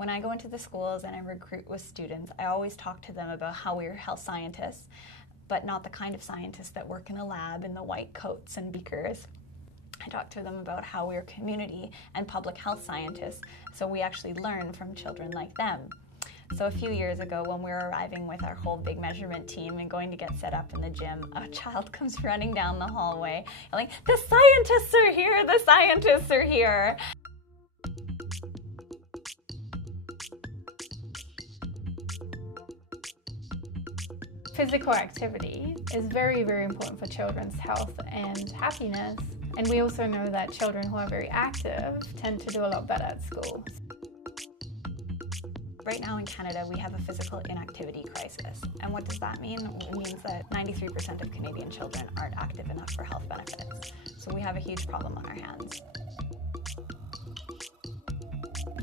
When I go into the schools and I recruit with students, I always talk to them about how we're health scientists, but not the kind of scientists that work in a lab in the white coats and beakers. I talk to them about how we're community and public health scientists, so we actually learn from children like them. So a few years ago, when we were arriving with our whole big measurement team and going to get set up in the gym, a child comes running down the hallway yelling, "The scientists are here! The scientists are here!" Physical activity is very, very important for children's health and happiness. And we also know that children who are very active tend to do a lot better at school. Right now in Canada, we have a physical inactivity crisis. And what does that mean? It means that 93% of Canadian children aren't active enough for health benefits. So we have a huge problem on our hands.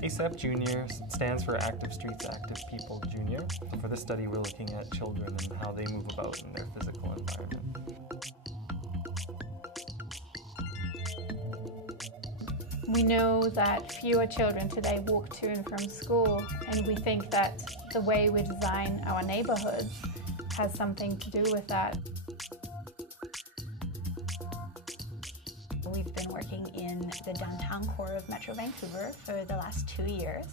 ASAP Junior stands for Active Streets, Active People Junior. So for this study, we're looking at children and how they move about in their physical environment. We know that fewer children today walk to and from school, and we think that the way we design our neighborhoods has something to do with that. We've been working in the downtown core of Metro Vancouver for the last 2 years.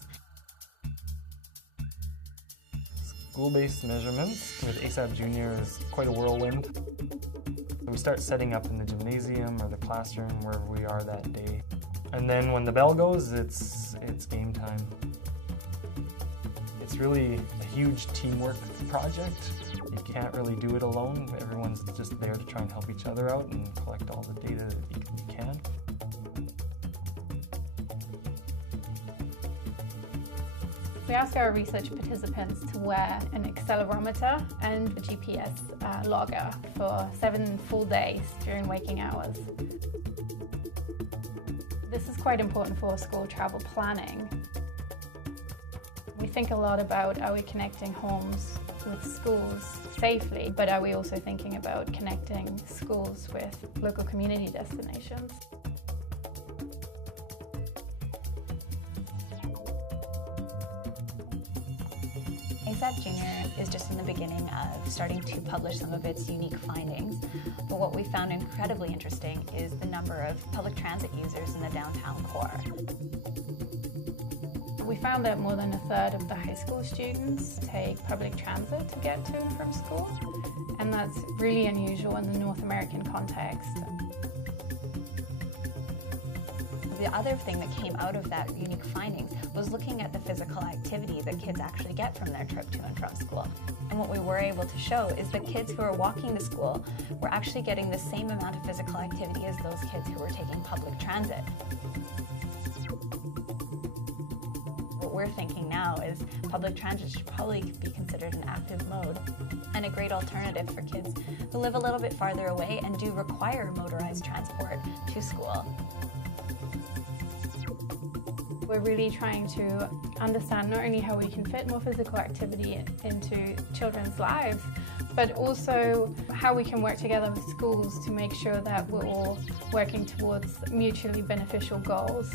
School-based measurements with ASAP Junior is quite a whirlwind. We start setting up in the gymnasium or the classroom, wherever we are that day. And then when the bell goes, it's game time. It's really a huge teamwork project. You can't really do it alone. Everyone's just there to try and help each other out and collect all the data that you can. We ask our research participants to wear an accelerometer and a GPS logger for 7 full days during waking hours. This is quite important for school travel planning. We think a lot about, are we connecting homes with schools safely, but are we also thinking about connecting schools with local community destinations? ASAP Junior is just in the beginning of starting to publish some of its unique findings, but what we found incredibly interesting is the number of public transit users in the downtown core. We found that more than a third of the high school students take public transit to get to and from school, and that's really unusual in the North American context. The other thing that came out of that unique findings was looking at the physical activity that kids actually get from their trip to and from school. And what we were able to show is that kids who are walking to school were actually getting the same amount of physical activity as those kids who were taking public transit. What we're thinking now is public transit should probably be considered an active mode and a great alternative for kids who live a little bit farther away and do require motorized transport to school. We're really trying to understand not only how we can fit more physical activity into children's lives, but also how we can work together with schools to make sure that we're all working towards mutually beneficial goals.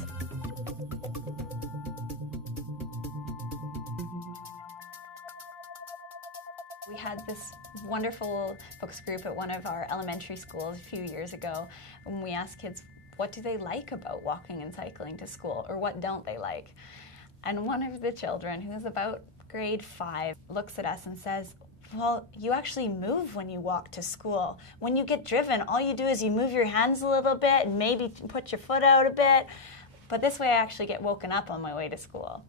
We had this wonderful focus group at one of our elementary schools a few years ago, when we asked kids, what do they like about walking and cycling to school, or what don't they like? And one of the children, who's about grade 5, looks at us and says, well, you actually move when you walk to school. When you get driven, all you do is you move your hands a little bit and maybe put your foot out a bit. But this way I actually get woken up on my way to school.